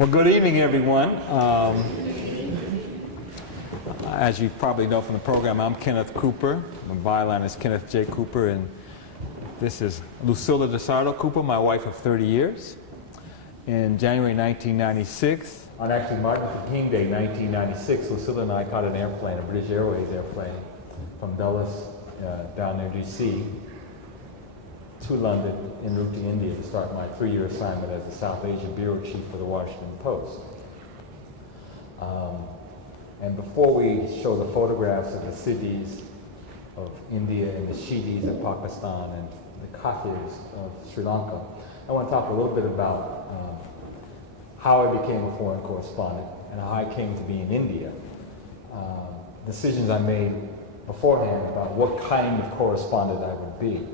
Well, good evening, everyone. As you probably know from the program, I'm Kenneth Cooper. My byline is Kenneth J. Cooper, and this is Lucilda Dassardo-Cooper, my wife of 30 years. In January 1996, on actually Martin Luther King Day 1996, Lucilda and I caught an airplane, a British Airways airplane, from Dulles down near D.C. to London en route to India to start my 3-year assignment as the South Asia Bureau Chief for the Washington Post. And before we show the photographs of the Siddis of India and the Sheedis of Pakistan and the Cafirs of Sri Lanka, I want to talk a little bit about how I became a foreign correspondent and how I came to be in India. Decisions I made beforehand about what kind of correspondent I would be,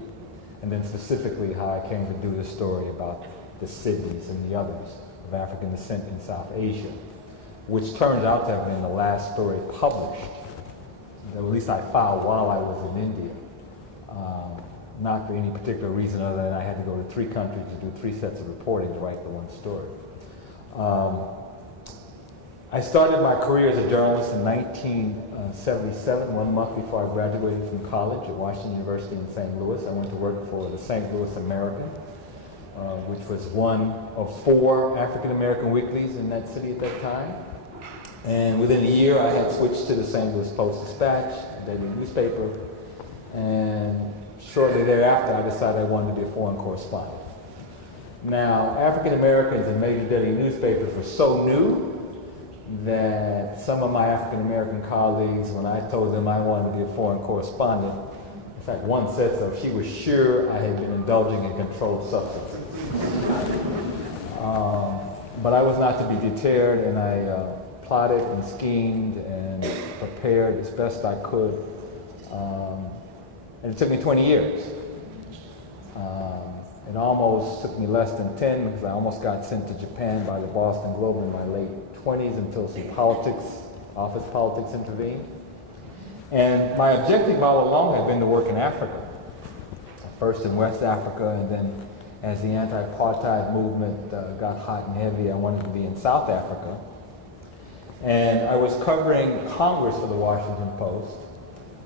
and then specifically how I came to do this story about the Siddis and the others of African descent in South Asia, which turns out to have been the last story published, at least I filed while I was in India. Not for any particular reason other than I had to go to 3 countries to do 3 sets of reporting to write the one story. I started my career as a journalist in 1977, 1 month before I graduated from college at Washington University in St. Louis. I went to work for the St. Louis American, which was one of 4 African-American weeklies in that city at that time. And within a year, I had switched to the St. Louis Post-Dispatch, a daily newspaper, and shortly thereafter, I decided I wanted to be a foreign correspondent. Now, African Americans in major daily newspapers were so new that some of my African American colleagues, when I told them I wanted to be a foreign correspondent, in fact, one said so, she was sure I had been indulging in controlled substances. But I was not to be deterred, and I plotted and schemed and prepared as best I could. And it took me 20 years. It almost took me less than 10 because I almost got sent to Japan by the Boston Globe in my late 20s until some office politics intervened. And my objective all along had been to work in Africa. First in West Africa, and then as the anti-apartheid movement got hot and heavy, I wanted to be in South Africa. And I was covering Congress for the Washington Post,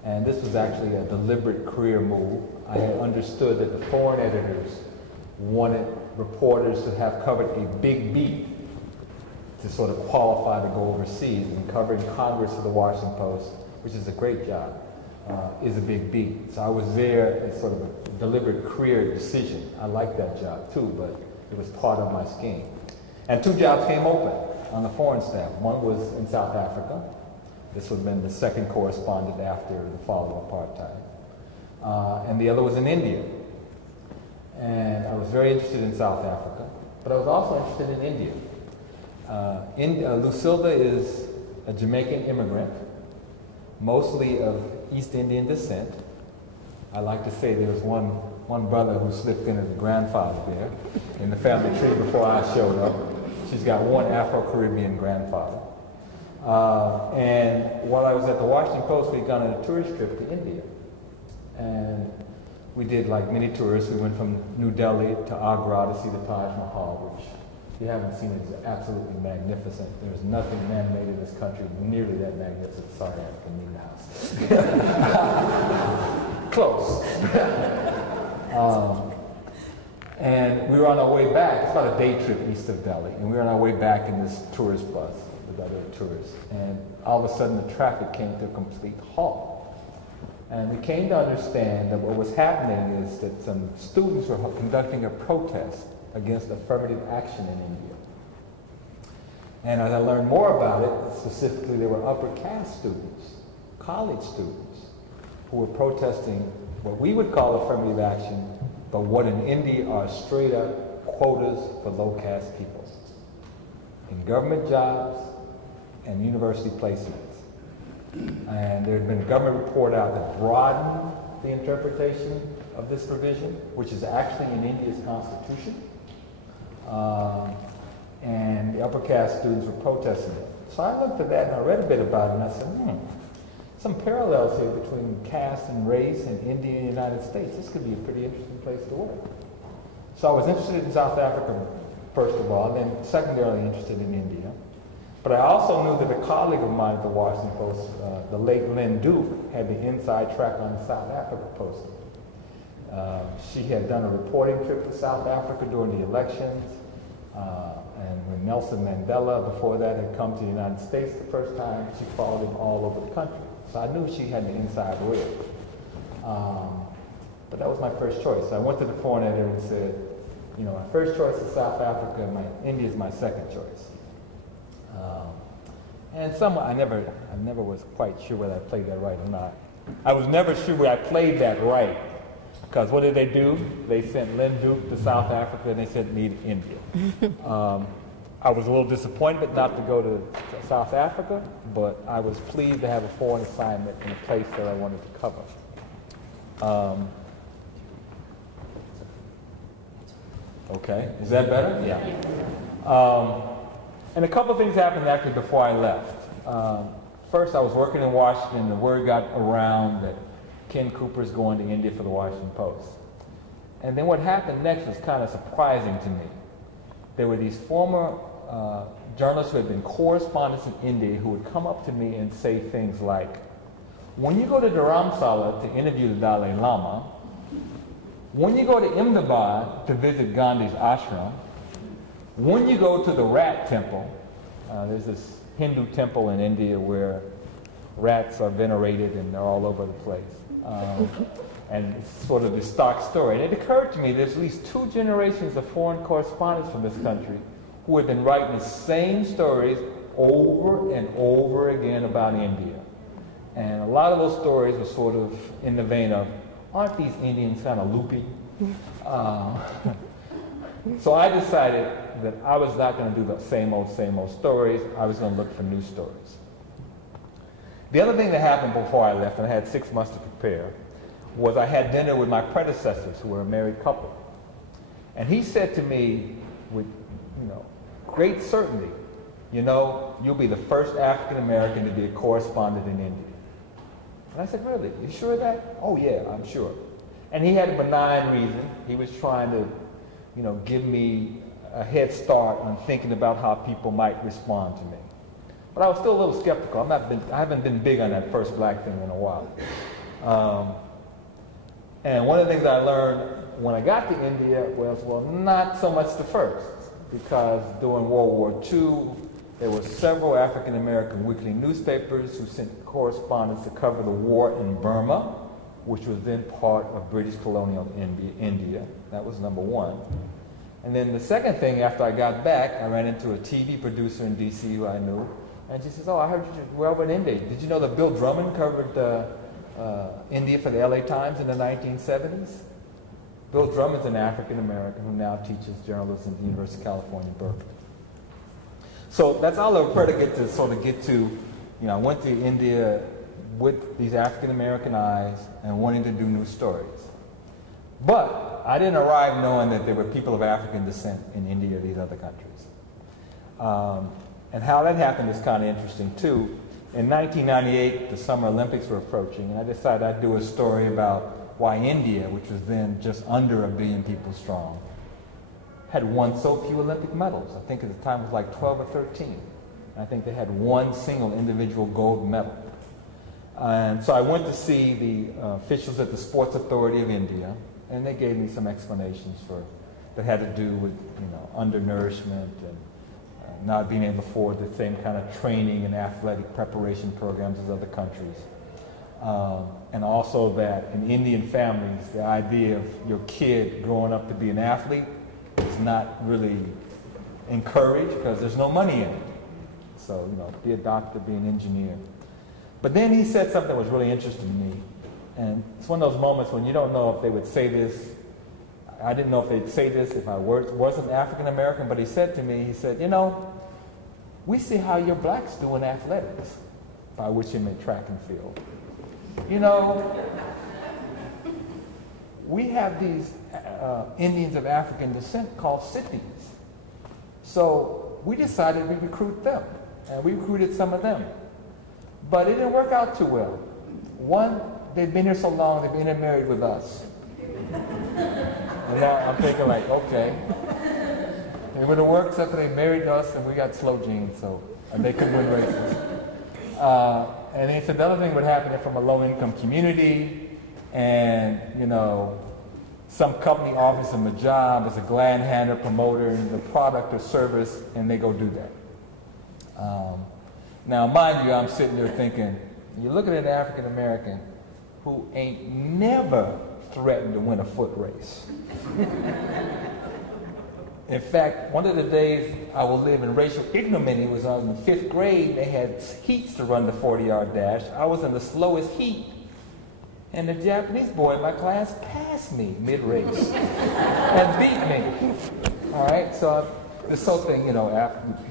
and this was actually a deliberate career move. I had understood that the foreign editors wanted reporters to have covered a big beat to sort of qualify to go overseas, and covering Congress for the Washington Post, which is a great job, is a big beat. So I was there as sort of a deliberate career decision. I liked that job too, but it was part of my scheme. And 2 jobs came open on the foreign staff. One was in South Africa. This would have been the 2nd correspondent after the fall of apartheid. And the other was in India. And I was very interested in South Africa, but I was also interested in India. Lucilda is a Jamaican immigrant, mostly of East Indian descent. I like to say there was one brother who slipped in as a grandfather there in the family tree before I showed up. She's got 1 Afro-Caribbean grandfather. And while I was at the Washington Post, we'd gone on a tourist trip to India. And we did like many tourists. We went from New Delhi to Agra to see the Taj Mahal, which if you haven't seen it, is absolutely magnificent. There's nothing man-made in this country nearly that magnificent. Sorry, I can leave the house. Close. And we were on our way back. It's about a day trip east of Delhi. And we were on our way back in this tourist bus with other tourists. And all of a sudden, the traffic came to a complete halt. And we came to understand that what was happening is that some students were conducting a protest against affirmative action in India. And as I learned more about it, specifically there were upper caste students, college students, who were protesting what we would call affirmative action, but what in India are straight up quotas for low caste people in government jobs and university placements. And there had been a government report out that broadened the interpretation of this provision, which is actually in India's constitution. And the upper caste students were protesting it. So I looked at that and I read a bit about it, and I said, some parallels here between caste and race in India and the United States. This could be a pretty interesting place to work. So I was interested in South Africa first of all, and then secondarily interested in India. But I also knew that a colleague of mine at the Washington Post, the late Lynn Duke, had the inside track on the South Africa posting. She had done a reporting trip to South Africa during the elections, and when Nelson Mandela, before that, had come to the United States the first time, she followed him all over the country. So I knew she had the inside rib. But that was my first choice. So I went to the foreign editor and said, you know, my first choice is South Africa, India is my second choice. And I never was quite sure whether I played that right or not. I was never sure whether I played that right, because what did they do? They sent Lynn Duke to South Africa, and they sent me to India. I was a little disappointed not to go to South Africa, but I was pleased to have a foreign assignment in a place that I wanted to cover. Okay, is that better? Yeah. And a couple of things happened actually before I left. First, I was working in Washington. The word got around that Ken Cooper's going to India for the Washington Post. And then what happened next was kind of surprising to me. There were these former journalists who had been correspondents in India who would come up to me and say things like, when you go to Dharamsala to interview the Dalai Lama, when you go to Ahmedabad to visit Gandhi's ashram, when you go to the rat temple, there's this Hindu temple in India where rats are venerated and they're all over the place. And it's sort of the stock story. And it occurred to me there's at least 2 generations of foreign correspondents from this country who had been writing the same stories over and over again about India. And a lot of those stories were sort of in the vein of, aren't these Indians kind of loopy? So I decided that I was not going to do the same old stories. I was going to look for new stories. The other thing that happened before I left, and I had 6 months to prepare, was I had dinner with my predecessors who were a married couple. And he said to me with, great certainty, you'll be the first African American to be a correspondent in India. And I said, really? You sure of that? Oh yeah, I'm sure. And he had a benign reason. He was trying to, give me a head start on thinking about how people might respond to me. But I was still a little skeptical. I haven't been big on that first black thing in a while. And one of the things I learned when I got to India was, well, not so much the first, because during World War II, there were several African American weekly newspapers who sent correspondents to cover the war in Burma, which was then part of British colonial India. That was number one. And then the second thing, after I got back, I ran into a TV producer in DC who I knew, and she says, oh, I heard you were over in India. Did you know that Bill Drummond covered India for the LA Times in the 1970s? Bill Drummond's an African American who now teaches journalism at the University of California, Berkeley. So that's all a predicate to sort of get to, I went to India with these African American eyes and wanting to do new stories. But I didn't arrive knowing that there were people of African descent in India or these other countries. And how that happened is kind of interesting too. In 1998, the Summer Olympics were approaching, and I decided I'd do a story about why India, which was then just under 1 billion people strong, had won so few Olympic medals. I think at the time it was like 12 or 13. I think they had one single individual gold medal. And so I went to see the officials at the Sports Authority of India, and they gave me some explanations that had to do with, undernourishment and not being able to afford the same kind of training and athletic preparation programs as other countries. And also that in Indian families, the idea of your kid growing up to be an athlete is not really encouraged because there's no money in it. So, be a doctor, be an engineer. But then he said something that was really interesting to me. And it's one of those moments when you don't know if they would say this. I didn't know if they'd say this if I wasn't African American, but he said to me, he said, we see how your blacks do in athletics, by which he meant track and field. We have these Indians of African descent called Siddis. So we decided we'd recruit them, and we recruited some of them. But it didn't work out too well. One, they've been here so long, they've intermarried with us. And now I'm thinking like, okay. It would have worked except for they married us and we got slow genes, so and they could win races. And he said the other thing would happen if from a low-income community, and you know, some company offers them a job as a glad handler, promoter in the product or service, and they go do that. Now, mind you, I'm sitting there thinking, you're looking at an African American who ain't never threatened to win a foot race. In fact, one of the days I will live in racial ignominy was I was in the 5th grade. They had heats to run the 40-yard dash. I was in the slowest heat, and the Japanese boy in my class passed me mid-race and beat me. All right, so this whole thing, you know,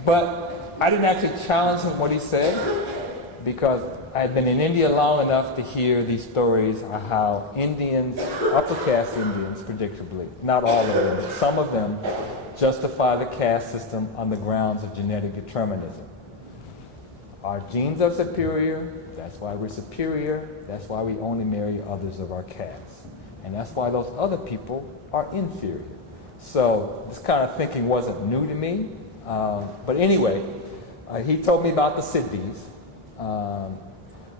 but I didn't actually challenge him what he said because I had been in India long enough to hear these stories of how Indians, upper caste Indians, predictably, not all of them, but some of them, justify the caste system on the grounds of genetic determinism. Our genes are superior, that's why we're superior, that's why we only marry others of our caste. And that's why those other people are inferior. So this kind of thinking wasn't new to me. But anyway, he told me about the Siddis.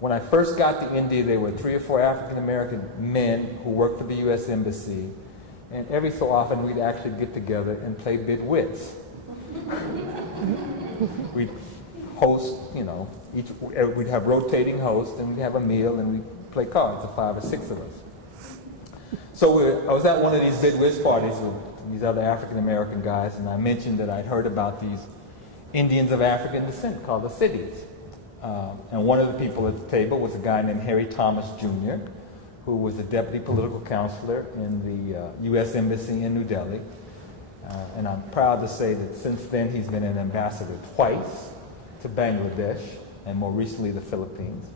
When I first got to India, there were 3 or 4 African-American men who worked for the U.S. Embassy. And every so often, we'd actually get together and play bid wits. We'd host, you know, we'd have rotating hosts, and we'd have a meal, and we'd play cards, the 5 or 6 of us. So I was at one of these bid wits parties with these other African-American guys, and I mentioned that I'd heard about these Indians of African descent called the Siddis. And one of the people at the table was a guy named Harry Thomas Jr., who was a deputy political counselor in the U.S. Embassy in New Delhi. And I'm proud to say that since then he's been an ambassador twice to Bangladesh and more recently the Philippines.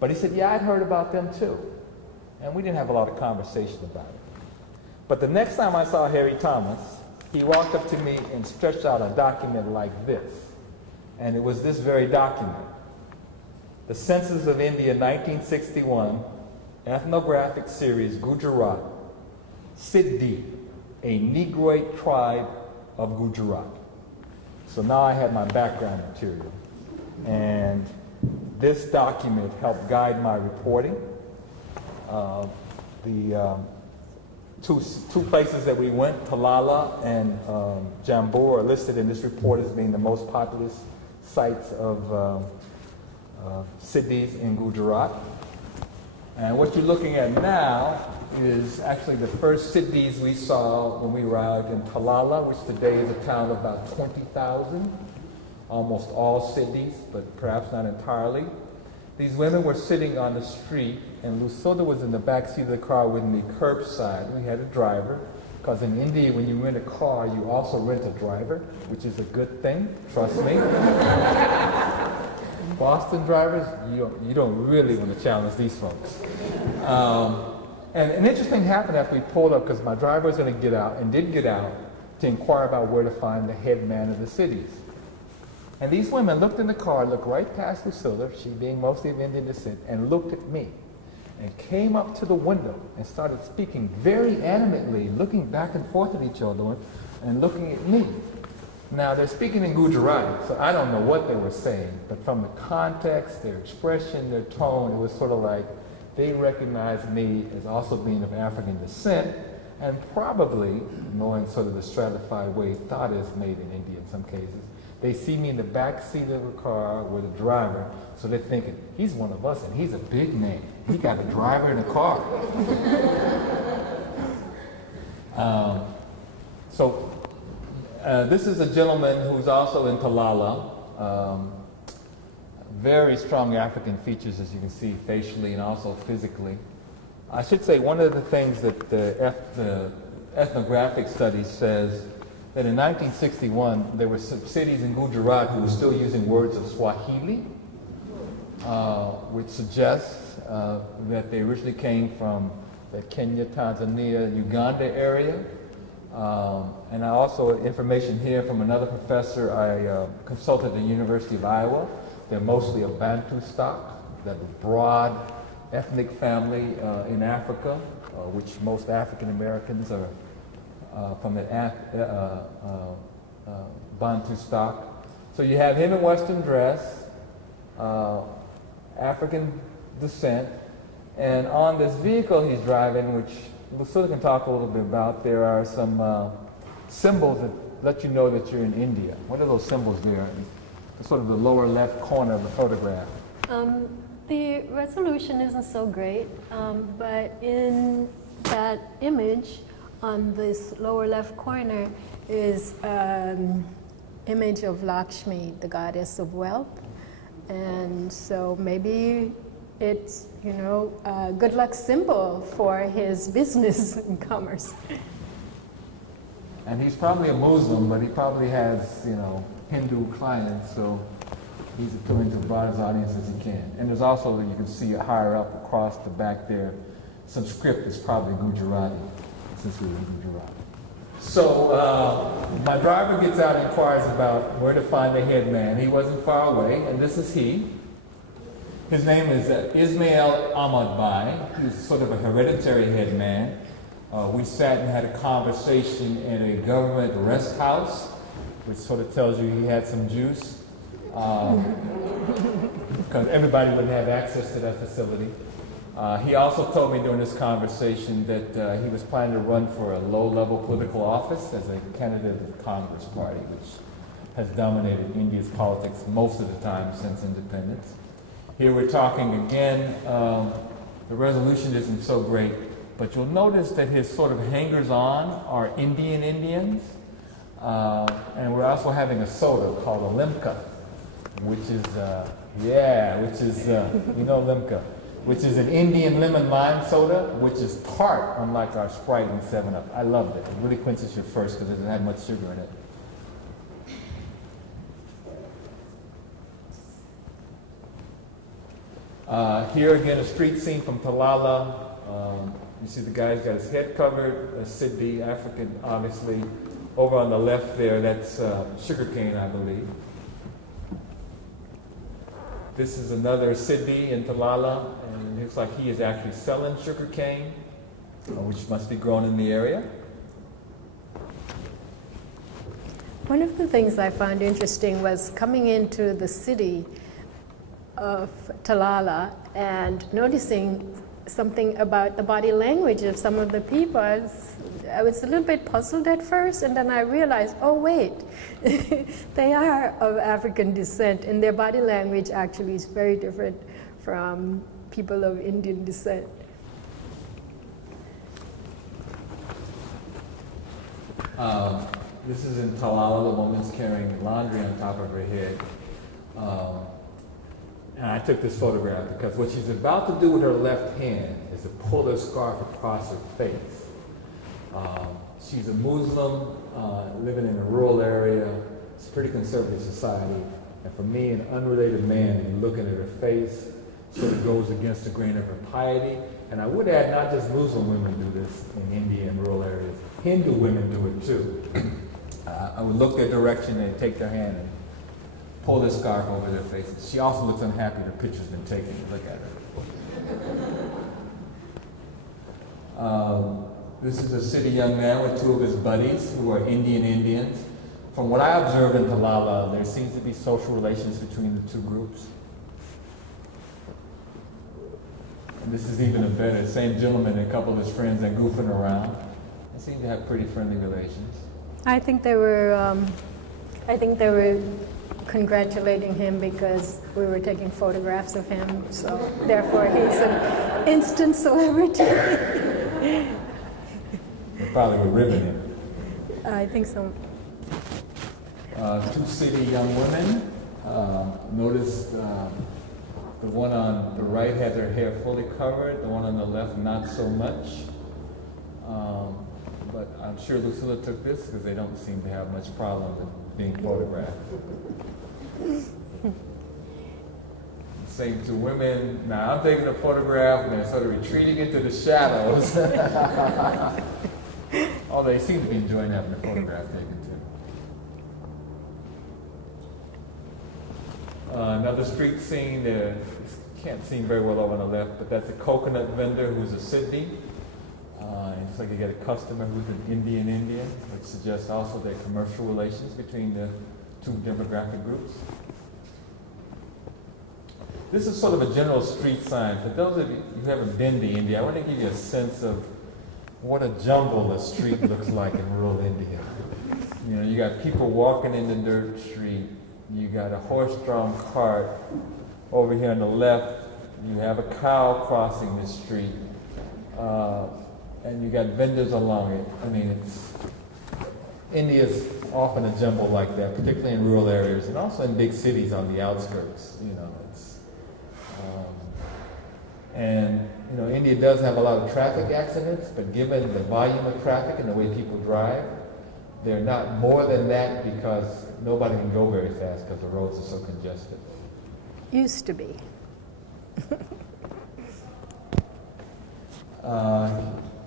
But he said, yeah, I'd heard about them too. And we didn't have a lot of conversation about it. But the next time I saw Harry Thomas, he walked up to me and stretched out a document like this. And it was this very document. The Census of India 1961, ethnographic series, Gujarat, Siddi, a Negroid tribe of Gujarat. So now I have my background material. And this document helped guide my reporting. The two places that we went, Talala and Jambur, are listed in this report as being the most populous sites of Siddis in Gujarat. And what you're looking at now is actually the first Siddis we saw when we arrived in Talala, which today is a town of about 20,000. Almost all Siddis, but perhaps not entirely. These women were sitting on the street, and Lucilda was in the back seat of the car with me, curbside. We had a driver, because in India, when you rent a car, you also rent a driver, which is a good thing, trust me. Boston drivers, you don't really want to challenge these folks. And an interesting happened after we pulled up, because my driver was going to get out, and did get out, to inquire about where to find the head man of the Siddis. And these women looked in the car, looked right past Lucilda, she being mostly of Indian descent, and looked at me, and came up to the window and started speaking very animately, looking back and forth at each other, and looking at me. Now, they're speaking in Gujarati, so I don't know what they were saying, but from the context, their expression, their tone, it was sort of like they recognized me as also being of African descent, and probably, knowing sort of the stratified way thought is made in India in some cases, they see me in the back seat of the car with a driver, so they're thinking, he's one of us and he's a big name. He got a driver in a car. This is a gentleman who's also in Talala. Very strong African features, as you can see, facially and also physically. I should say one of the things that the ethnographic study says that in 1961 there were some cities in Gujarat who were still using words of Swahili, which suggests that they originally came from the Kenya, Tanzania, Uganda area. And I also information here from another professor I consulted at the University of Iowa. They're mostly a Bantu stock, that broad ethnic family in Africa, which most African Americans are from the Bantu stock. So you have him in Western dress, African descent, and on this vehicle he's driving, which Lucilda can talk a little bit about, there are some symbols that let you know that you're in India. What are those symbols there? It's sort of the lower left corner of the photograph. The resolution isn't so great, but in that image on this lower left corner is image of Lakshmi, the goddess of wealth. And so maybe it's, you know, a good luck symbol for his business and commerce. And he's probably a Muslim, but he probably has, you know, Hindu clients, so he's appealing to as broad an audience as he can. And there's also, you can see higher up across the back there, some script that's probably Gujarati, since we're in Gujarat. So my driver gets out and inquires about where to find the head man. He wasn't far away, and this is he. His name is Ismail Ahmad Bhai. He's sort of a hereditary head man. We sat and had a conversation in a government rest house, which sort of tells you he had some juice, because everybody wouldn't have access to that facility. He also told me during this conversation that he was planning to run for a low-level political office as a candidate of the Congress Party, which has dominated India's politics most of the time since independence. Here we're talking again. The resolution isn't so great, but you'll notice that his sort of hangers-on are Indians. And we're also having a soda called a Limca, which is, you know Limca, which is an Indian lemon lime soda, which is tart, unlike our Sprite and 7-Up. I loved it. It really quenches your thirst because it doesn't have much sugar in it. Here again, a street scene from Talala. You see the guy's got his head covered, a Siddi, African, obviously. Over on the left there, that's sugarcane, I believe. This is another Siddi in Talala, and it looks like he is actually selling sugarcane, which must be grown in the area. One of the things I found interesting was coming into the city of Talala and noticing something about the body language of some of the people. I was a little bit puzzled at first, and then I realized, oh wait, they are of African descent, and their body language actually is very different from people of Indian descent. This is in Talala. The woman's carrying laundry on top of her head. And I took this photograph because what she's about to do with her left hand is to pull her scarf across her face. She's a Muslim living in a rural area. It's a pretty conservative society. And for me, an unrelated man, and looking at her face sort of goes against the grain of her piety. And I would add, not just Muslim women do this in India and rural areas. Hindu women do it too. I would look their direction and take their hand and pull this scarf over their faces. She also looks unhappy her picture's been taken. Look at her. This is a city young man with two of his buddies who are Indians. From what I observed in Talala, there seems to be social relations between the two groups. And this is even a better. Same gentleman and a couple of his friends are goofing around. They seem to have pretty friendly relations. I think they were congratulating him because we were taking photographs of him, so therefore he's an instant celebrity. They probably were ribbing him. I think so. Two city young women. Notice the one on the right has her hair fully covered, the one on the left not so much. But I'm sure Lucilda took this because they don't seem to have much problem with being photographed. Same two women. Now I'm taking a photograph and they're sort of retreating into the shadows. Oh, they seem to be enjoying having the photograph taken too. Another street scene there. Can't see very well over on the left, but that's a coconut vendor who's a Siddi. Looks like you get a customer who's an Indian, which suggests also there are commercial relations between the two demographic groups. This is sort of a general street sign. For those of you who haven't been to India, I want to give you a sense of what a jumble a street looks like in rural India. You know, you got people walking in the dirt street. You got a horse-drawn cart. Over here on the left, you have a cow crossing the street. And you got vendors along it. I mean, India's often a jumble like that, particularly in rural areas and also in big cities on the outskirts. You know, and you know, India does have a lot of traffic accidents, but given the volume of traffic and the way people drive, they're not more than that because nobody can go very fast because the roads are so congested. Used to be.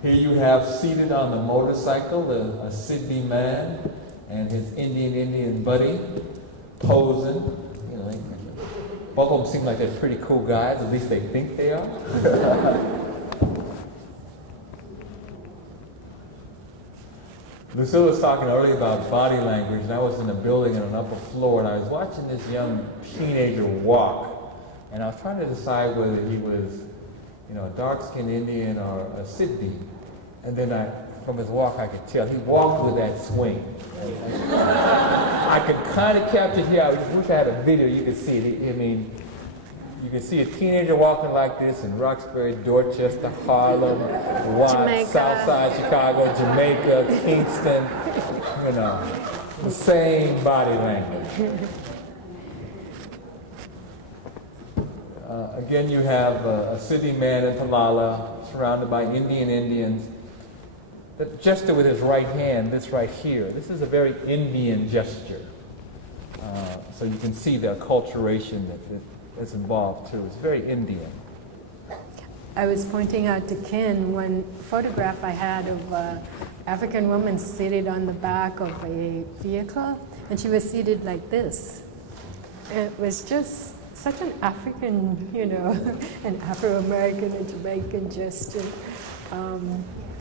Here you have seated on the motorcycle a Siddi man and his Indian buddy posing. You know, both of them seem like they're pretty cool guys, at least they think they are. Lucilla was talking earlier about body language, and I was in a building on an upper floor, and I was watching this young teenager walk, and I was trying to decide whether he was, you know, a dark-skinned Indian or a Siddi. And then from his walk, I could tell he walked with that swing. I could kind of capture it here. I wish I had a video. You could see it. I mean, you can see a teenager walking like this in Roxbury, Dorchester, Harlem, Watts, Southside Chicago, Jamaica, Kingston. You know, the same body language. Again, you have a city man in Talala, surrounded by Indians. That gesture with his right hand, this right here, this is a very Indian gesture. So you can see the acculturation that's involved too. It's very Indian. I was pointing out to Ken one photograph I had of an African woman seated on the back of a vehicle, and she was seated like this. It was just such an African, you know, an Afro-American and Jamaican gesture.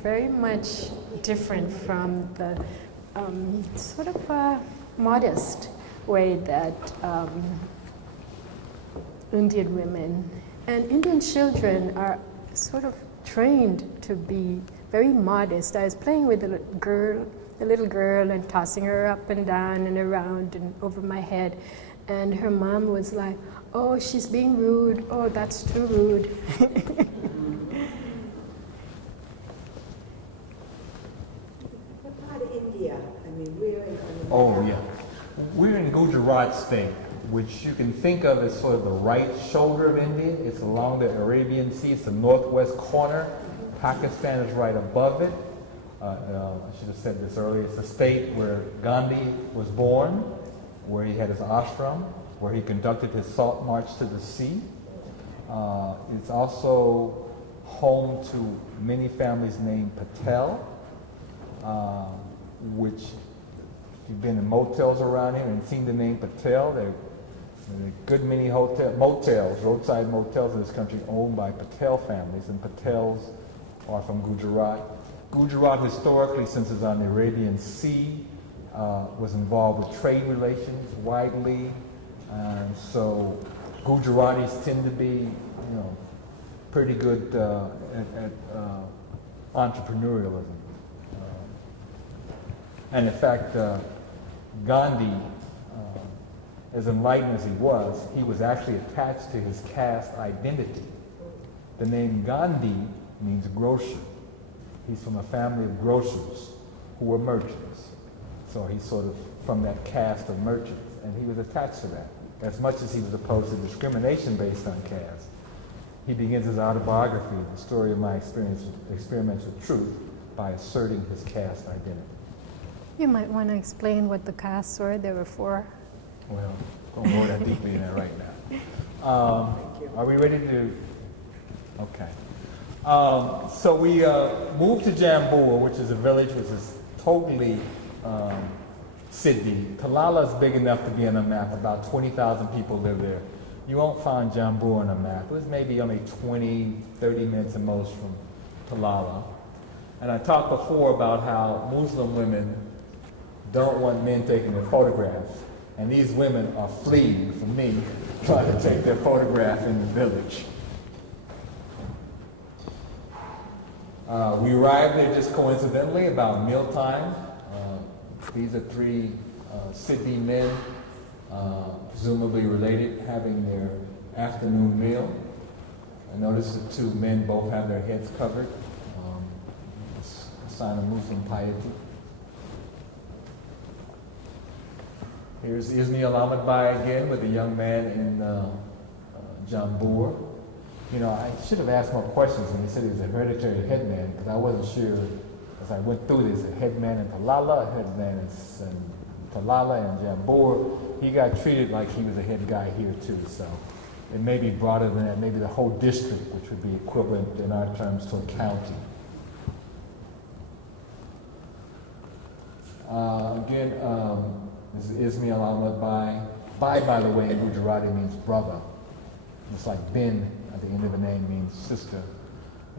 Very much different from the sort of modest way that Indian women and Indian children are sort of trained to be very modest. I was playing with a little girl and tossing her up and down and around and over my head, and her mom was like, "Oh, she's being rude. Oh, that's too rude." Oh, yeah. We're in Gujarat state, which you can think of as sort of the right shoulder of India. It's along the Arabian Sea. It's the northwest corner. Pakistan is right above it. I should have said this earlier. It's the state where Gandhi was born, where he had his ashram, where he conducted his salt march to the sea. It's also home to many families named Patel, which if you've been in motels around here and seen the name Patel, there are a good many motels, roadside motels in this country owned by Patel families, and Patels are from Gujarat. Gujarat historically, since it's on the Arabian Sea, was involved with trade relations widely, and so Gujaratis tend to be, you know, pretty good at entrepreneurialism. And in fact, Gandhi, as enlightened as he was actually attached to his caste identity. The name Gandhi means grocer. He's from a family of grocers who were merchants. So he's sort of from that caste of merchants, and he was attached to that. As much as he was opposed to discrimination based on caste, he begins his autobiography, The Story of My Experiments with Truth, by asserting his caste identity. You might want to explain what the castes were. There were 4. Well, don't go that deeply in that right now. Are we ready to? Okay. So we moved to Jambur, which is a village which is totally Siddi. Talala is big enough to be on a map. About 20,000 people live there. You won't find Jambur on a map. It was maybe only 20, 30 minutes at most from Talala. And I talked before about how Muslim women don't want men taking their photographs. And these women are fleeing from me, trying to take their photograph in the village. We arrived there just coincidentally about mealtime. These are three Siddi men, presumably related, having their afternoon meal. I noticed the two men both have their heads covered, a sign of Muslim piety. Here's Ismi Ahmad again with a young man in Jambur. You know, I should have asked more questions when he said he was a hereditary headman, because I wasn't sure as I went through this, a headman in Talala, a headman in Talala and Jambur. He got treated like he was a head guy here too, so it may be broader than that, maybe the whole district, which would be equivalent in our terms to a county. This is Ismail Ahmad Bai. Bai, by the way, in Gujarati means brother. It's like bin at the end of the name means sister.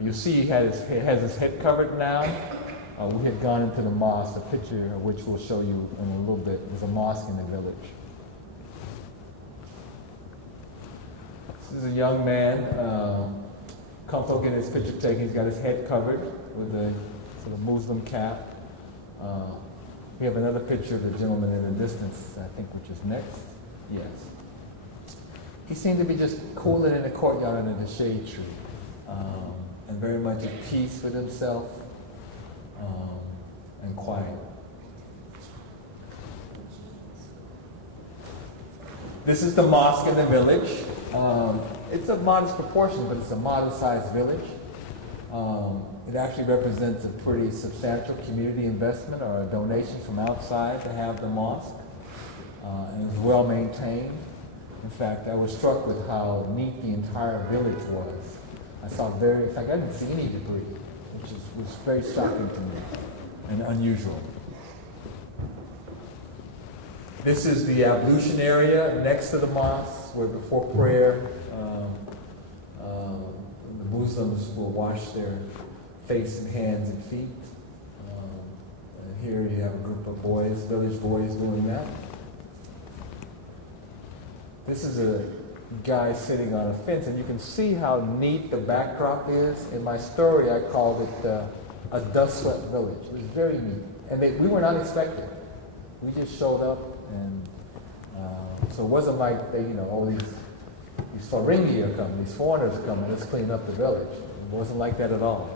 You see he has his head covered now. We had gone into the mosque, a picture of which we'll show you in a little bit. There's a mosque in the village. This is a young man, comfortable getting his picture taken. He's got his head covered with a sort of Muslim cap. We have another picture of the gentleman in the distance, I think, which is next. Yes. He seemed to be just cooling in the courtyard under the shade tree, and very much at peace with himself, and quiet. This is the mosque in the village. It's of modest proportion, but it's a modest-sized village. It actually represents a pretty substantial community investment or a donation from outside to have the mosque, and it's well maintained. In fact, I was struck with how neat the entire village was. I saw in fact, I didn't see any debris, which was very shocking to me and unusual. This is the ablution area next to the mosque, where before prayer, the Muslims will wash their face and hands and feet. And here you have a group of boys, village boys, doing that. This is a guy sitting on a fence, and you can see how neat the backdrop is. In my story, I called it a dust-swept village. It was very neat. And we were not expecting it. We just showed up, and so it wasn't like they, these Faringi are coming, these foreigners are coming, let's clean up the village. It wasn't like that at all.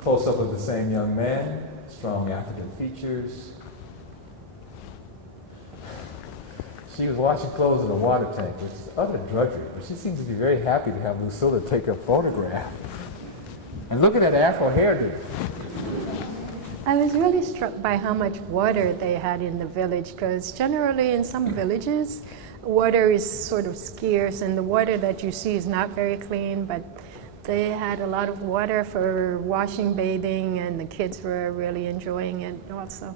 Close up with the same young man, strong African features. She was washing clothes in a water tank, which is utter drudgery, but she seems to be very happy to have Lucilda take her photograph. And look at that Afro hairdo. I was really struck by how much water they had in the village, because generally in some villages, water is sort of scarce, and the water that you see is not very clean, but they had a lot of water for washing, bathing, and the kids were really enjoying it also.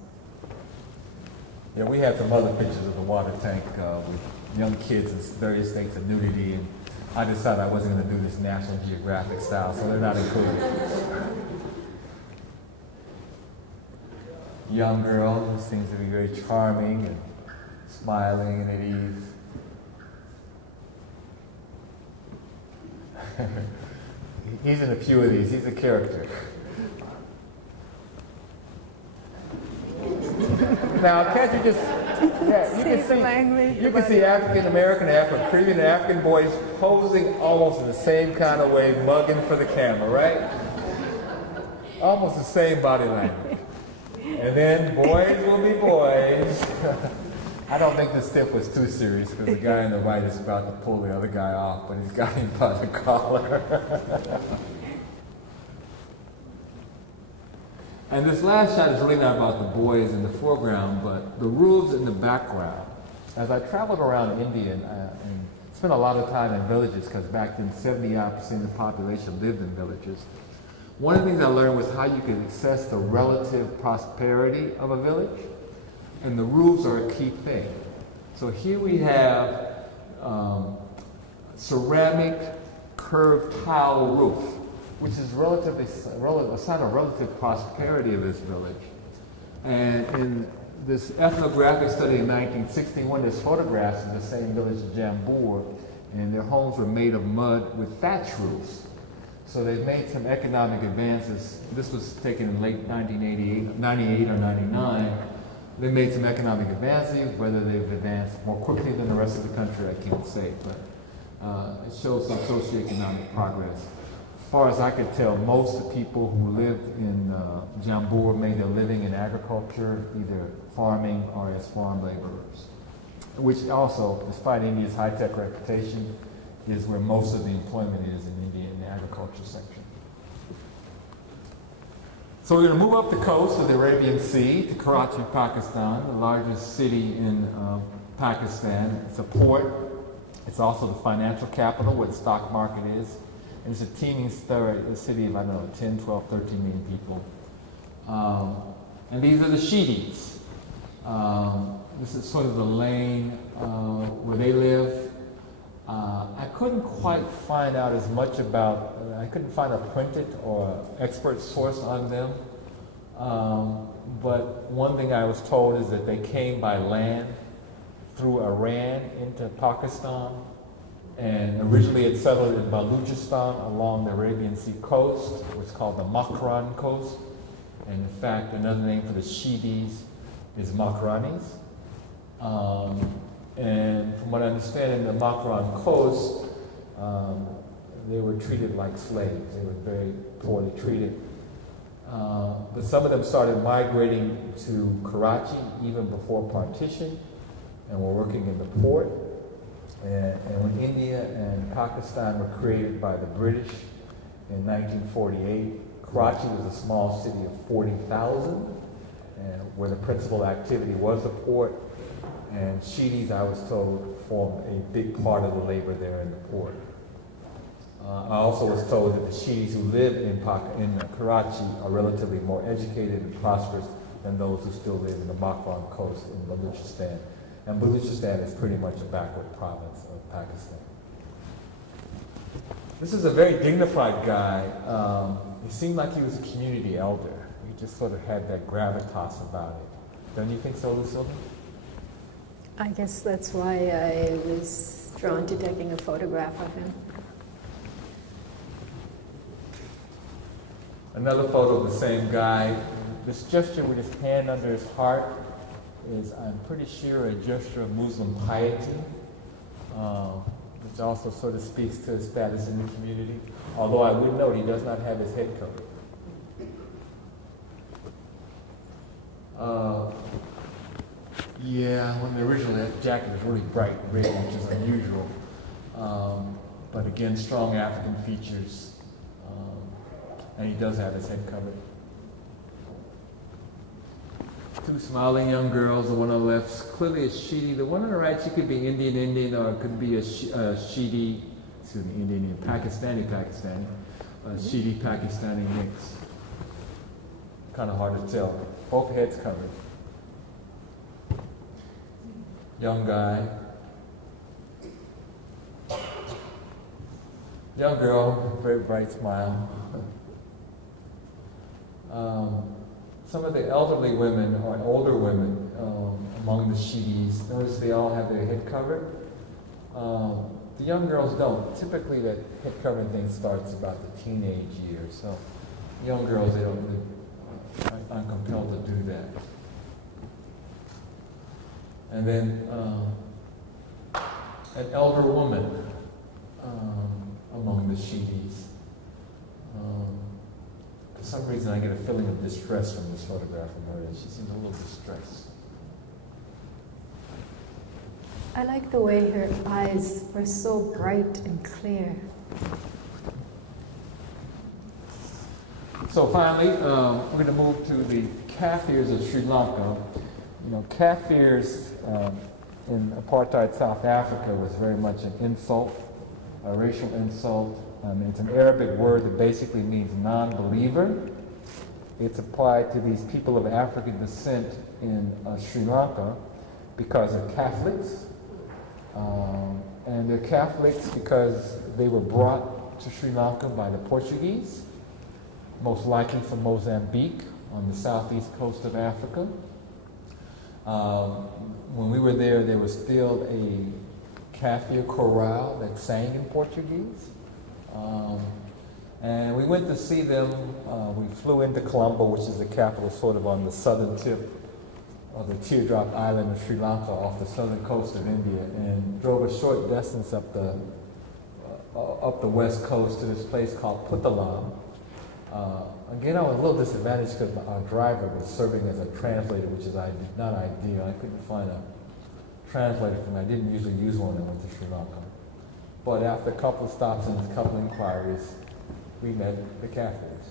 Yeah, we had some other pictures of the water tank with young kids in various states of nudity, and I decided I wasn't going to do this National Geographic style, so they're not included. Young girl who seems to be very charming and smiling and at ease. He's in a few of these. He's a character. Now, can't you just, you can see African American, Afro Caribbean, and African boys posing almost in the same kind of way, mugging for the camera, right? Almost the same body language. And then boys will be boys. I don't think this tip was too serious, because the guy on the right is about to pull the other guy off, but he's got him by the collar. And this last shot is really not about the boys in the foreground, but the roofs in the background. As I traveled around India and spent a lot of time in villages, because back then 70% of the population lived in villages, one of the things I learned was how you could assess the relative prosperity of a village, and the roofs are a key thing. So here we have ceramic curved tile roof. which is a sign of relative prosperity of this village. And in this ethnographic study in 1961, there's photographs of the same village of Jambur, and their homes were made of mud with thatch roofs. So they've made some economic advances. This was taken in late 98 or 99. They made some economic advances. Whether they've advanced more quickly than the rest of the country, I can't say, but it shows some socioeconomic progress. As far as I could tell, most of the people who lived in Jambur made their living in agriculture, either farming or as farm laborers, which also, despite India's high-tech reputation, is where most of the employment is in India, in the agriculture section. So we're going to move up the coast of the Arabian Sea to Karachi, Pakistan, the largest city in Pakistan. It's a port. It's also the financial capital where the stock market is. And it's a teeming city of, I don't know, 10, 12, 13 million people. And these are the Sheedis. This is sort of the lane where they live. I couldn't quite find out as much about, I couldn't find a printed or expert source on them. But one thing I was told is that they came by land through Iran into Pakistan. And originally it settled in Balochistan along the Arabian Sea coast, what's called the Makran coast. And in fact, another name for the Sheedis is Makranis. And from what I understand, in the Makran coast, they were treated like slaves. They were very poorly treated. But some of them started migrating to Karachi even before partition and were working in the port. And when India and Pakistan were created by the British in 1948, Karachi was a small city of 40,000, and where the principal activity was the port. And Sheedis, I was told, formed a big part of the labor there in the port. I also was told that the Sheedis who live in Karachi are relatively more educated and prosperous than those who still live in the Makran coast in Balochistan. And Balochistan is pretty much a backward province of Pakistan. This is a very dignified guy. He seemed like he was a community elder. He just sort of had that gravitas about it. Don't you think so, Lucilda? I guess that's why I was drawn to taking a photograph of him. Another photo of the same guy. This gesture with his hand under his heart is, I'm pretty sure, a gesture of Muslim piety, which also sort of speaks to his status in the community. Although I would note he does not have his head covered. Yeah, when the original jacket was really bright red, which is unusual. But again, strong African features. And he does have his head covered. Two smiling young girls, the one on the left, clearly a Sheedi. The one on the right, she could be Indian, or it could be a Sheedi, excuse me, Indian, Pakistani, a Sheedi Pakistani mix. Kind of hard to tell. Both heads covered. Young guy. Young girl, very bright smile. Some of the elderly women or older women among the Sheedis, notice they all have their head covered. The young girls don't. Typically that head covering thing starts about the teenage years. So young girls, they don't, aren't compelled to do that. And then an elder woman among the Sheedis. For some reason, I get a feeling of distress from this photograph of her. She seems a little distressed. I like the way her eyes were so bright and clear. So finally, we're going to move to the Cafirs of Sri Lanka. You know, Cafirs in apartheid South Africa was very much an insult, a racial insult. It's an Arabic word that basically means non-believer. It's applied to these people of African descent in Sri Lanka because they're Catholics. And they're Catholics because they were brought to Sri Lanka by the Portuguese. most likely from Mozambique on the southeast coast of Africa. When we were there was still a Kafir chorale that sang in Portuguese. And we went to see them. We flew into Colombo, which is the capital sort of on the southern tip of the teardrop island of Sri Lanka off the southern coast of India, and drove a short distance up the west coast to this place called Talala. Again, I was a little disadvantaged because our driver was serving as a translator, which is not ideal. I couldn't find a translator for me. I didn't usually use one when I went to Sri Lanka. But after a couple of stops and a couple of inquiries, we met the Cafirs.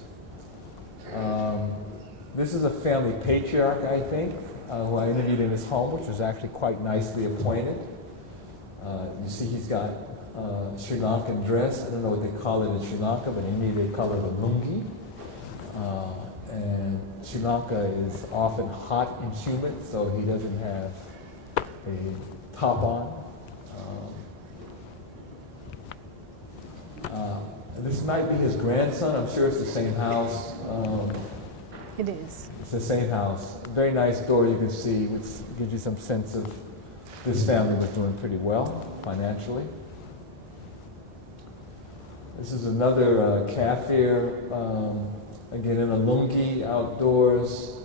This is a family patriarch, I think, who I interviewed in his home, which was actually quite nicely appointed. You see he's got Sri Lankan dress. I don't know what they call it in Sri Lanka, but in India they call it a lungi. And Sri Lanka is often hot and humid, so he doesn't have a top on. This might be his grandson. I'm sure it's the same house. It is. It's the same house. Very nice door you can see, which gives you some sense of this family was doing pretty well financially. This is another Kafir, again in a lungi outdoors,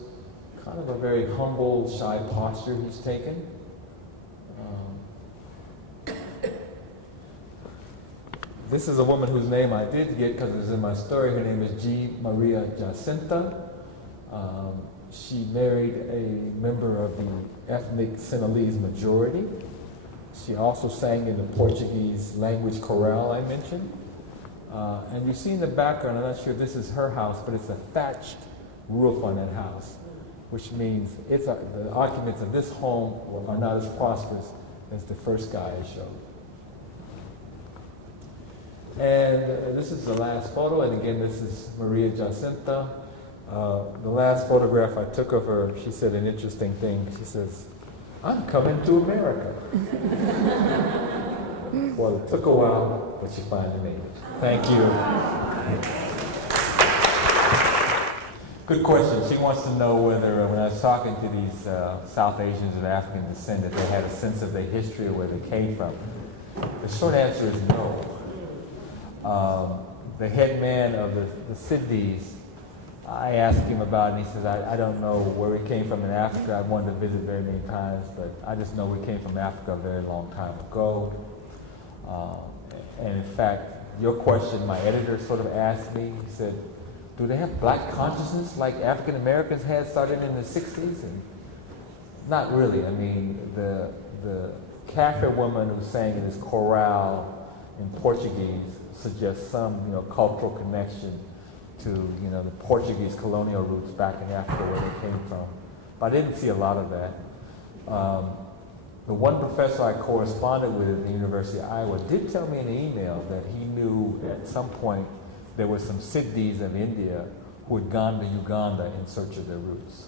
kind of a very humble, shy posture he's taken. This is a woman whose name I did get because it was in my story. Her name is G. Maria Jacinta. She married a member of the ethnic Sinhalese majority. She also sang in the Portuguese language chorale I mentioned. And you see in the background, I'm not sure if this is her house, but it's a thatched roof on that house, which means the occupants of this home are not as prosperous as the first guy I showed. And this is the last photo, and again, this is Maria Jacinta. The last photograph I took of her, she said an interesting thing. She says, "I'm coming to America." Well, it took a while, but she finally made it. Thank you. Good question. She wants to know whether, when I was talking to these South Asians of African descent, they had a sense of their history or where they came from. The short answer is no. The head man of the Siddis, I asked him about it, and he says, I don't know where we came from in Africa. I wanted to visit very many times, but I just know we came from Africa a very long time ago. And in fact, your question, my editor sort of asked me, he said, do they have black consciousness like African Americans had started in the 60s? And not really. I mean, the Kafir woman who sang in this chorale in Portuguese suggests some, cultural connection to, the Portuguese colonial roots back in Africa where they came from. But I didn't see a lot of that. The one professor I corresponded with at the University of Iowa did tell me in an email that he knew at some point there were some Siddis of India who had gone to Uganda in search of their roots.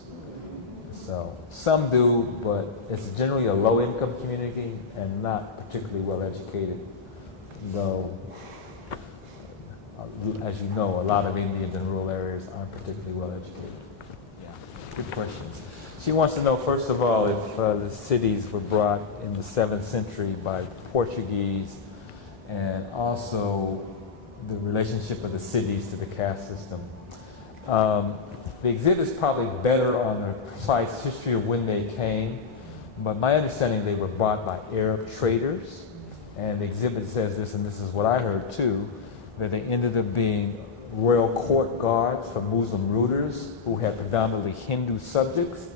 So some do, but it's generally a low-income community and not particularly well-educated, though, as you know, a lot of Indians in rural areas aren't particularly well-educated. Yeah, good questions. She wants to know, first of all, if the Siddis were brought in the 7th century by the Portuguese, and also the relationship of the Siddis to the caste system. The exhibit's probably better on the precise history of when they came, but my understanding they were bought by Arab traders, and the exhibit says this, and this is what I heard too, that they ended up being royal court guards for Muslim rulers who had predominantly Hindu subjects.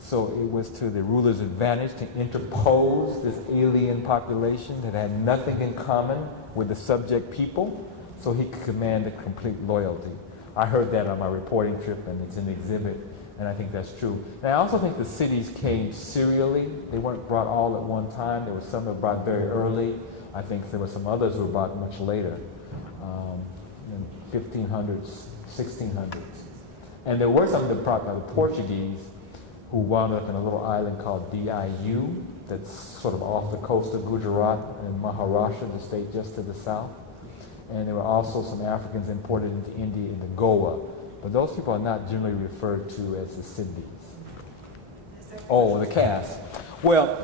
So it was to the ruler's advantage to interpose this alien population that had nothing in common with the subject people, so he could command a complete loyalty. I heard that on my reporting trip, and it's in the exhibit, and I think that's true. And I also think the Siddis came serially. They weren't brought all at one time. There were some that were brought very early. I think there were some others who were brought much later, in 1500s, 1600s. And there were some that were brought by the Portuguese, who wound up in a little island called Diu, that's sort of off the coast of Gujarat and Maharashtra, the state just to the south. And there were also some Africans imported into India, into Goa, but those people are not generally referred to as the Siddis. Oh, the caste. Well,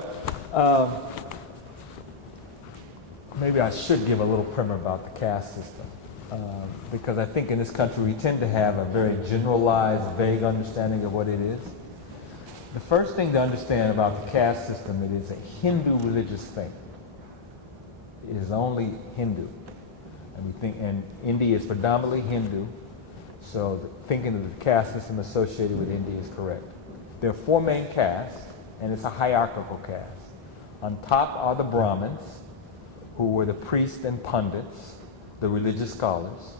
maybe I should give a little primer about the caste system, because I think in this country we tend to have a very generalized, vague understanding of what it is. The first thing to understand about the caste system, it is a Hindu religious thing. It is only Hindu. And we think, and India is predominantly Hindu, so thinking of the caste system associated with India is correct. There are four main castes, and it's a hierarchical caste. On top are the Brahmins, who were the priests and pundits, the religious scholars.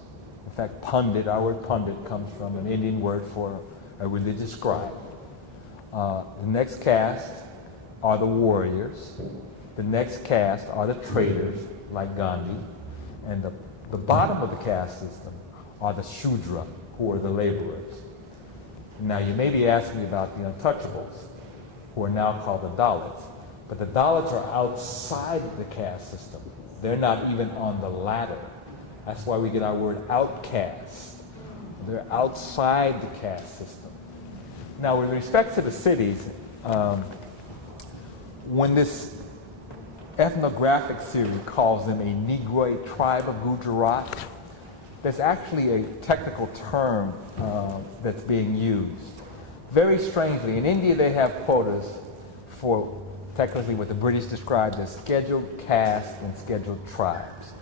In fact, pundit, our word pundit comes from an Indian word for a religious scribe. The next caste are the warriors. The next caste are the traders, like Gandhi. And the bottom of the caste system are the Shudra, who are the laborers. Now, you may be asking me about the untouchables, who are now called the Dalits. But the Dalits are outside the caste system. They're not even on the ladder. That's why we get our word outcast. They're outside the caste system. Now, with respect to the cities, when this ethnographic theory calls them a Negroid tribe of Gujarat, there's actually a technical term that's being used. Very strangely, in India they have quotas for technically what the British described as scheduled castes and scheduled tribes,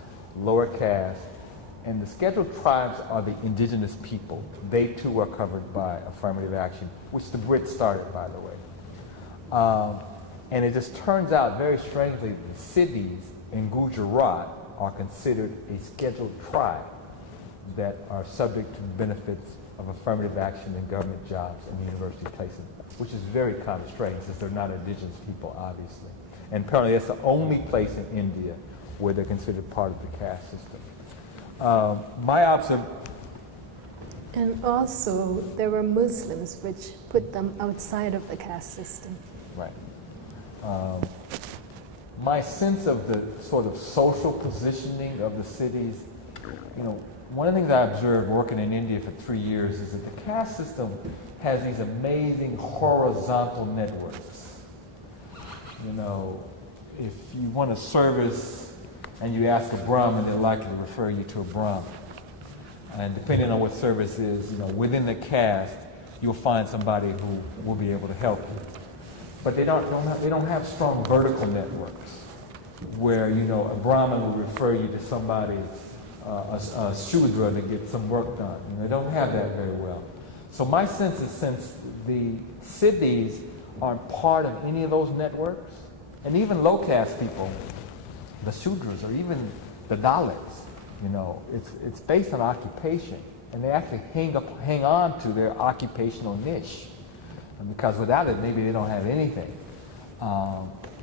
lower caste. And the scheduled tribes are the indigenous people. They too are covered by affirmative action, which the Brits started, by the way. And it just turns out, very strangely, the Siddis in Gujarat are considered a scheduled tribe that are subject to the benefits of affirmative action in government jobs and university places, which is very kind of strange since they're not indigenous people, obviously. And apparently that's the only place in India where they're considered part of the caste system. My observation. And also, there were Muslims which put them outside of the caste system. Right. My sense of the sort of social positioning of the cities, you know, one of the things I observed working in India for 3 years is that the caste system has these amazing horizontal networks. You know, if you want a service and you ask a Brahmin, they're likely to refer you to a Brahmin. And depending on what service is, you know, within the caste, you'll find somebody who will be able to help you. But they don't have strong vertical networks where, you know, a Brahmin will refer you to somebody, a Shudra, to get some work done. You know, they don't have that very well. So my sense is, since the Siddis aren't part of any of those networks, and even low caste people, the Shudras or even the Dalits, you know, it's based on occupation, and they actually hang on to their occupational niche, and because without it, maybe they don't have anything.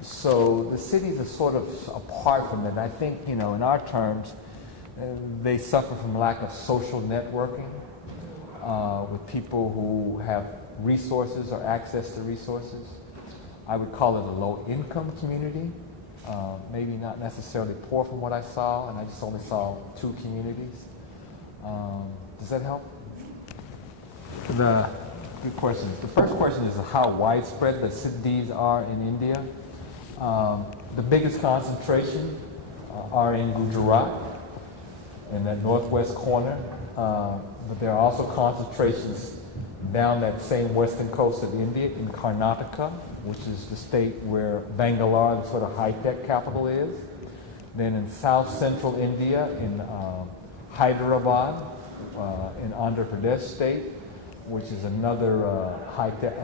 So the cities are sort of apart from that. And I think, you know, in our terms, they suffer from lack of social networking with people who have resources or access to resources. I would call it a low-income community. Maybe not necessarily poor from what I saw, and I just only saw 2 communities. Does that help? Good questions. The first question is how widespread the Siddis are in India. The biggest concentration are in Gujarat, in that northwest corner, but there are also concentrations down that same western coast of India in Karnataka, which is the state where Bangalore, the sort of high-tech capital, is. Then in south-central India, in Hyderabad, in Andhra Pradesh state, which is another high-tech,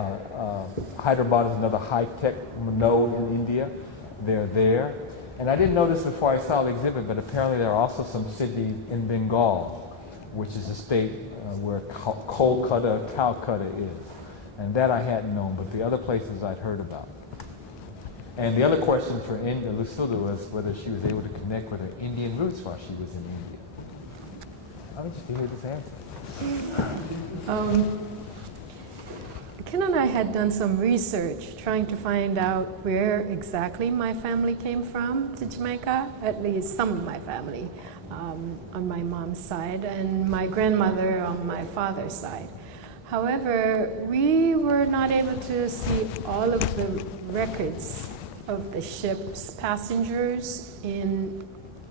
Hyderabad is another high-tech node in India. They're there. And I didn't notice before I saw the exhibit, but apparently there are also some cities in Bengal, which is a state where Kolkata, Calcutta is. And that I hadn't known, but the other places I'd heard about. And the other question for Lucilda was whether she was able to connect with her Indian roots while she was in India. How did you hear this answer? Ken and I had done some research trying to find out where exactly my family came from to Jamaica, at least some of my family. on my mom's side and my grandmother on my father's side. However, we were not able to see all of the records of the ship's passengers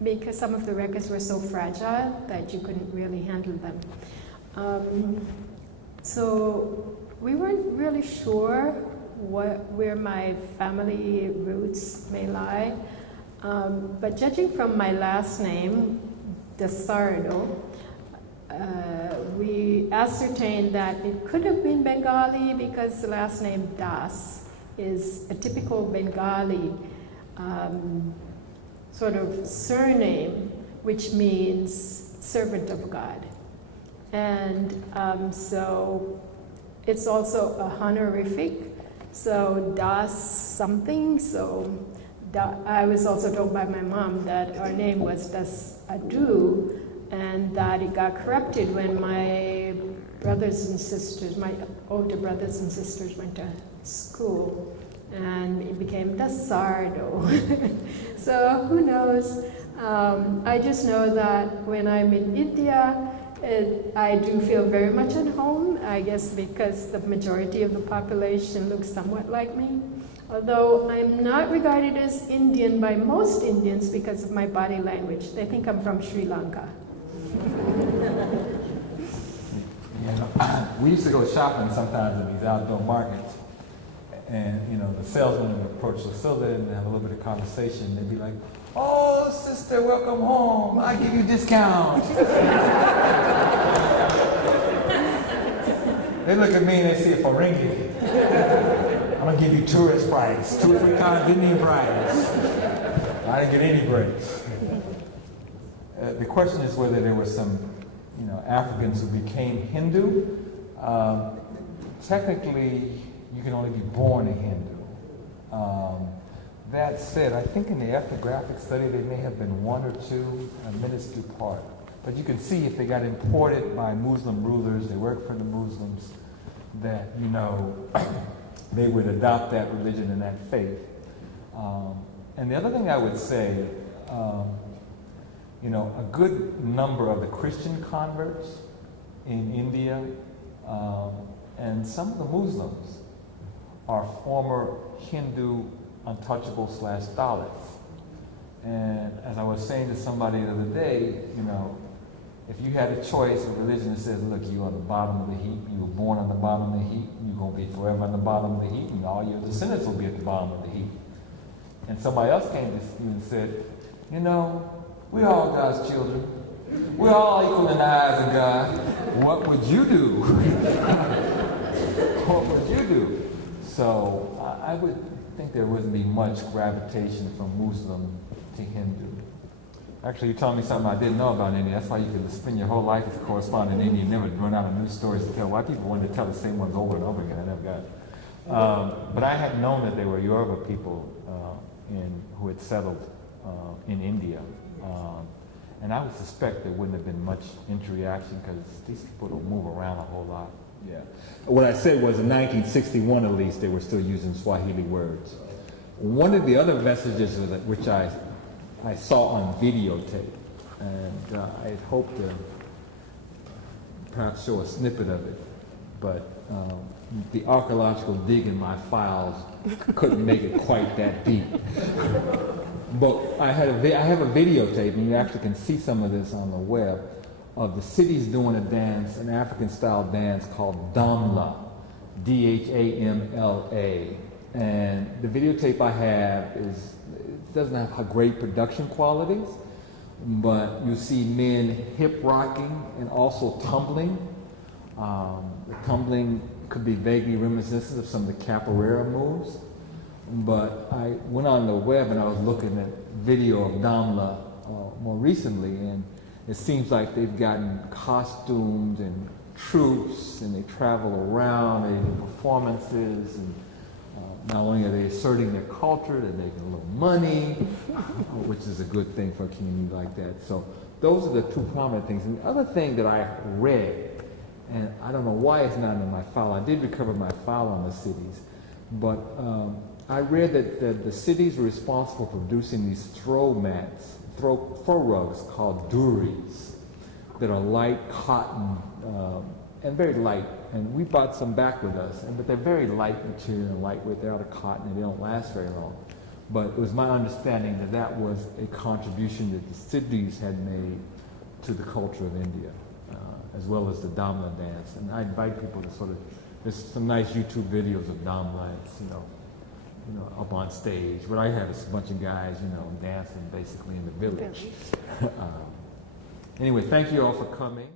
because some of the records were so fragile that you couldn't really handle them. So we weren't really sure where my family roots may lie. But judging from my last name, Dassardo, we ascertained that it could have been Bengali because the last name Das is a typical Bengali sort of surname, which means servant of God. And so it's also a honorific, so Das something, so I was also told by my mom that our name was Das Adu, and that it got corrupted when my brothers and sisters, my older brothers and sisters went to school, and it became Dassardo. So who knows? I just know that when I'm in India, I do feel very much at home, I guess because the majority of the population looks somewhat like me. Although I'm not regarded as Indian by most Indians because of my body language. They think I'm from Sri Lanka. We used to go shopping sometimes in these outdoor markets, and the salesman would approach Lucilda and have a little bit of conversation. They'd be like, "Oh, sister, welcome home. I give you discount." They look at me and they see a Ferengi. I'm gonna give you tourist price, 2 or 3 times Indian price. I didn't get any breaks. The question is whether there were some, Africans who became Hindu. Technically, you can only be born a Hindu. That said, I think in the ethnographic study there may have been 1 or 2, a minuscule part. But you can see if they got imported by Muslim rulers, they worked for the Muslims, that, they would adopt that religion and that faith. And the other thing I would say, a good number of the Christian converts in India and some of the Muslims are former Hindu untouchables / Dalits. And as I was saying to somebody the other day, if you had a choice of religion that says, look, you're on the bottom of the heap, you were born on the bottom of the heap, you're going to be forever on the bottom of the heap, and all your descendants will be at the bottom of the heap. And somebody else came to you and said, we're all God's children. We're all equal in the eyes of God. What would you do? What would you do? So I would think there wouldn't be much gravitation from Muslim to Hindu. Actually, you told me something I didn't know about India. That's why you could spend your whole life as a correspondent in India and never run out of new stories to tell. Why people wanted to tell the same ones over and over again, I never got it. But I had known that there were Yoruba people who had settled in India. And I would suspect there wouldn't have been much interaction because these people don't move around a whole lot. Yeah. What I said was in 1961 at least, they were still using Swahili words. One of the other vestiges which I saw on videotape, and I hope to perhaps show a snippet of it, but the archaeological dig in my files couldn't make it quite that deep. But I have a videotape, and you actually can see some of this on the web, of the Siddis doing a dance, an African-style dance called Damla, D-H-A-M-L-A. And the videotape I have doesn't have great production qualities, but you see men hip rocking and also tumbling. The tumbling could be vaguely reminiscent of some of the capoeira moves. But I went on the web and I was looking at video of Damla more recently, and it seems like they've gotten costumes and troops, and they travel around, they do performances, and not only are they asserting their culture, they're making a little money, which is a good thing for a community like that. So those are the two prominent things. And the other thing that I read, and I don't know why it's not in my file, I did recover my file on the Siddis, but I read that the Siddis were responsible for producing these throw mats fur rugs called duris that are light cotton and very light. And we brought some back with us, but they're very light material and lightweight. They're out of cotton and they don't last very long. But it was my understanding that that was a contribution that the Siddis had made to the culture of India, as well as the Damla dance. And I invite people to sort of, there's some nice YouTube videos of Damlas, you know, up on stage. What I have is a bunch of guys, dancing basically in the village. Anyway, thank you all for coming.